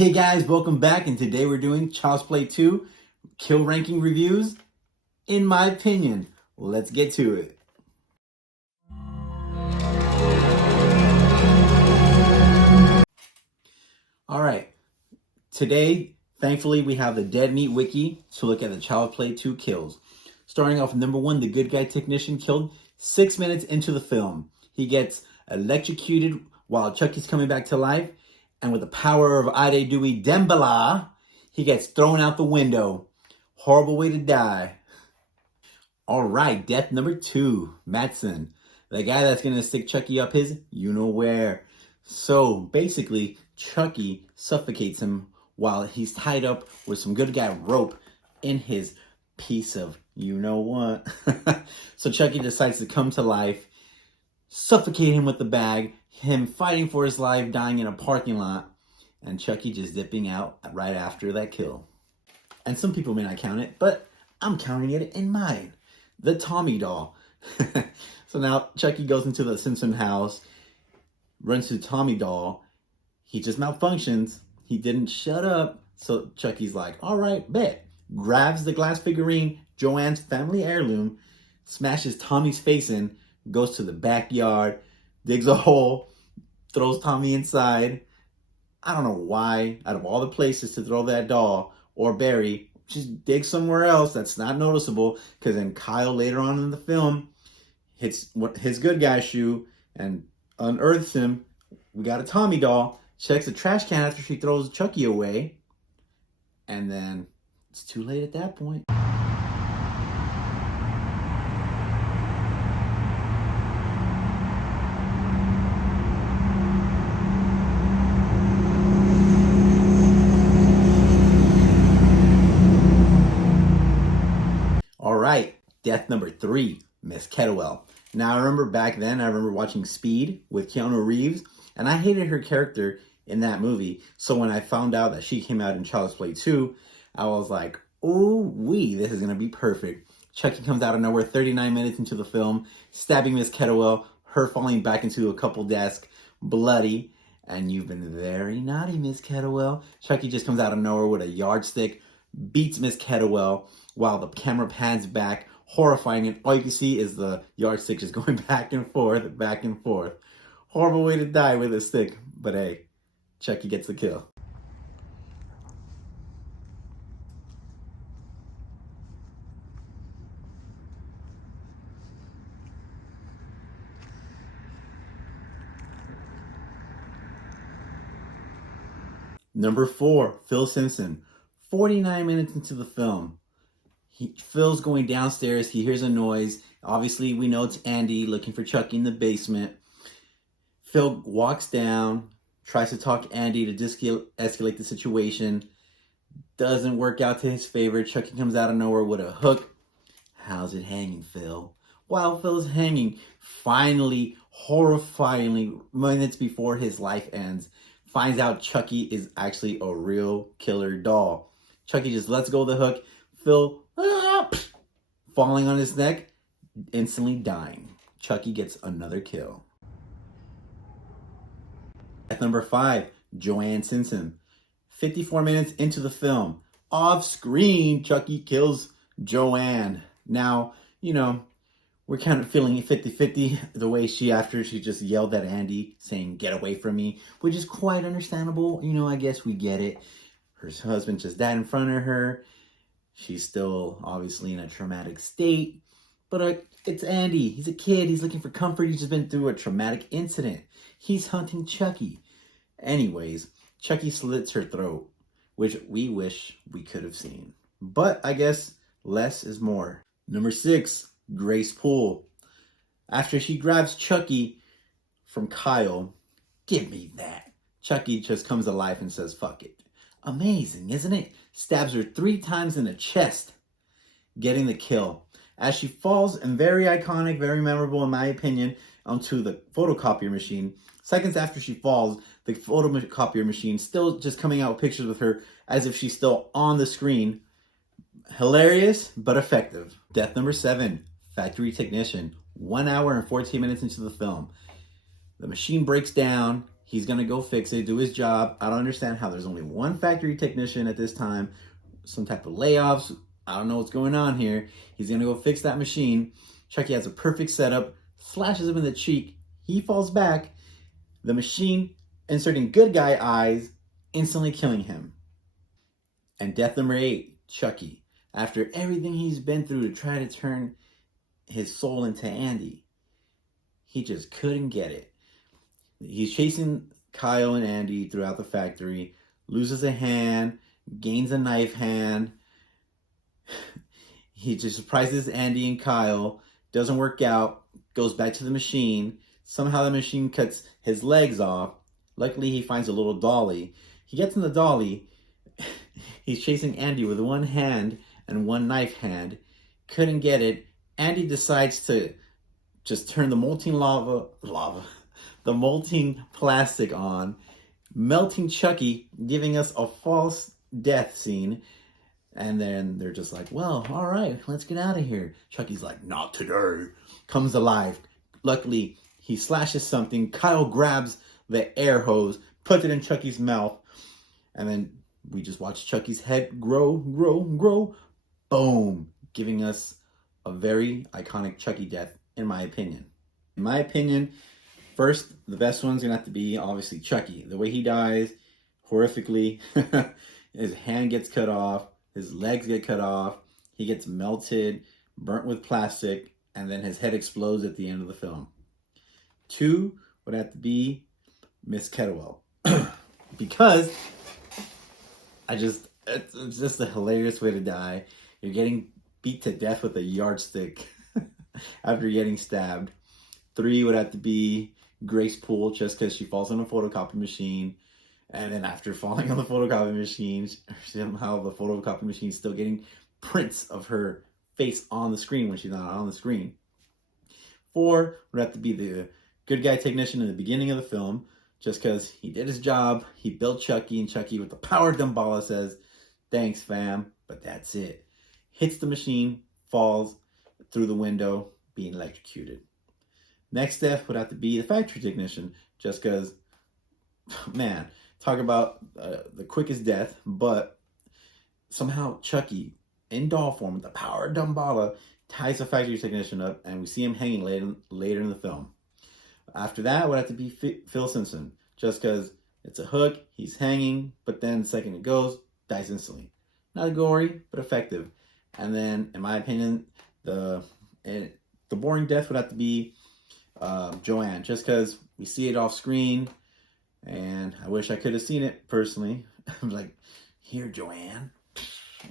Hey guys, welcome back, and today we're doing Child's Play 2 kill ranking reviews. In my opinion, let's get to it. Alright, today, thankfully, we have the Dead Meat Wiki to look at the Child's Play 2 kills. Starting off with number 1, the good guy technician killed 6 minutes into the film. He gets electrocuted while Chucky's coming back to life, and with the power of Ade Dewey Dembala, he gets thrown out the window. Horrible way to die. Alright, death number 2, Matson. The guy that's going to stick Chucky up his you-know-where. So, basically, Chucky suffocates him while he's tied up with some good guy rope in his piece of you-know-what. So Chucky decides to come to life, suffocate him with the bag, him fighting for his life, dying in a parking lot, and Chucky just dipping out right after that kill. And some people may not count it, but I'm counting it in mine. The Tommy doll. So now Chucky goes into the Simpson house, runs to the Tommy doll. He just malfunctions. He didn't shut up. So Chucky's like, all right, bet. Grabs the glass figurine, Joanne's family heirloom, smashes Tommy's face in, goes to the backyard, digs a hole, throws Tommy inside. I don't know why, out of all the places to throw that doll or bury, just dig somewhere else that's not noticeable, because then Kyle later on in the film hits his good guy shoe and unearths him. We got a Tommy doll, checks the trash can after she throws Chucky away, and then it's too late at that point. Alright, death number 3, Miss Kettlewell. Now, I remember back then, I remember watching Speed with Keanu Reeves, and I hated her character in that movie. So when I found out that she came out in Child's Play 2, I was like, ooh wee, this is going to be perfect. Chucky comes out of nowhere 39 minutes into the film, stabbing Miss Kettlewell, her falling back into a couple desks, bloody. And you've been very naughty, Miss Kettlewell. Chucky just comes out of nowhere with a yardstick, beats Miss Kettlewell while the camera pans back, horrifying, and all you can see is the yardstick just going back and forth, back and forth. Horrible way to die with a stick, but hey, Chucky gets the kill. Number 4, Phil Simpson. 49 minutes into the film, Phil's going downstairs. He hears a noise. Obviously, we know it's Andy looking for Chucky in the basement. Phil walks down, tries to talk Andy to escalate the situation. Doesn't work out to his favor. Chucky comes out of nowhere with a hook. How's it hanging, Phil? While Phil's hanging, finally, horrifyingly, minutes before his life ends, finds out Chucky is actually a real killer doll. Chucky just lets go of the hook. Phil, falling on his neck, instantly dying. Chucky gets another kill. Death number 5, Joanne Simpson. 54 minutes into the film, off screen, Chucky kills Joanne. Now, you know, we're kind of feeling 50-50 the way after she just yelled at Andy saying, get away from me, which is quite understandable. You know, I guess we get it. Her husband just died in front of her. She's still obviously in a traumatic state. But it's Andy. He's a kid. He's looking for comfort. He's just been through a traumatic incident. He's hunting Chucky. Anyways, Chucky slits her throat, which we wish we could have seen. But I guess less is more. Number 6, Grace Poole. After she grabs Chucky from Kyle, give me that. Chucky just comes alive and says, fuck it. Amazing, isn't it? Stabs her 3 times in the chest, getting the kill. As she falls, and very iconic, very memorable in my opinion, onto the photocopier machine. Seconds after she falls, the photocopier machine still just coming out with pictures with her as if she's still on the screen. Hilarious, but effective. Death number 7, Factory Technician. 1 hour and 14 minutes into the film. The machine breaks down. He's going to go fix it, do his job. I don't understand how there's only one factory technician at this time. Some type of layoffs. I don't know what's going on here. He's going to go fix that machine. Chucky has a perfect setup, slashes him in the cheek. He falls back. The machine, inserting good guy eyes, instantly killing him. And death number 8, Chucky. After everything he's been through to try to turn his soul into Andy, he just couldn't get it. He's chasing Kyle and Andy throughout the factory, loses a hand, gains a knife hand. He just surprises Andy and Kyle, doesn't work out, goes back to the machine. Somehow the machine cuts his legs off. Luckily, he finds a little dolly. He gets in the dolly. He's chasing Andy with one hand and one knife hand. Couldn't get it. Andy decides to just turn the molten the molten plastic on, melting Chucky, giving us a false death scene. And then they're just like, well, all right, let's get out of here. Chucky's like, not today. Comes alive. Luckily, he slashes something. Kyle grabs the air hose, puts it in Chucky's mouth. And then we just watch Chucky's head grow. Boom. Giving us a very iconic Chucky death, in my opinion. In my opinion, first, the best one's going to have to be, obviously, Chucky. The way he dies, horrifically. His hand gets cut off. His legs get cut off. He gets melted, burnt with plastic, and then his head explodes at the end of the film. 2 would have to be Miss Kettlewell. Because it's just a hilarious way to die. You're getting beat to death with a yardstick after getting stabbed. 3 would have to be Grace Poole, just because she falls on a photocopy machine. And then after falling on the photocopy machine, somehow the photocopy machine is still getting prints of her face on the screen when she's not on the screen. 4 would have to be the good guy technician in the beginning of the film, just because he did his job. He built Chucky, and Chucky, with the power of Dumbala, says, thanks, fam, but that's it. Hits the machine, falls through the window, being electrocuted. Next death would have to be the factory technician, just because, man, talk about the quickest death, but somehow Chucky, in doll form, with the power of Dumbala, ties the factory technician up, and we see him hanging later in the film. After that would have to be Phil Simpson, just because it's a hook, he's hanging, but then the second it goes, dies instantly. Not gory, but effective. And then, in my opinion, the boring death would have to be Joanne, just because we see it off screen, and I wish I could have seen it personally. I'm like, here, Joanne.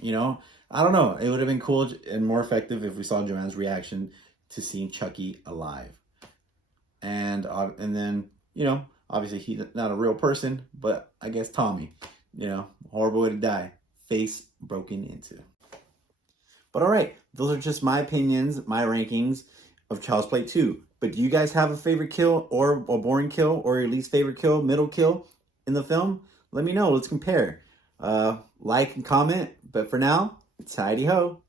You know, I don't know. It would have been cool and more effective if we saw Joanne's reaction to seeing Chucky alive. And then, you know, obviously he's not a real person, but I guess Tommy, you know, horrible way to die. Face broken into. But all right, those are just my opinions, my rankings of Child's Play 2. But do you guys have a favorite kill, or a boring kill, or your least favorite kill, middle kill in the film? Let me know. Let's compare. Like and comment. But for now, tidy ho.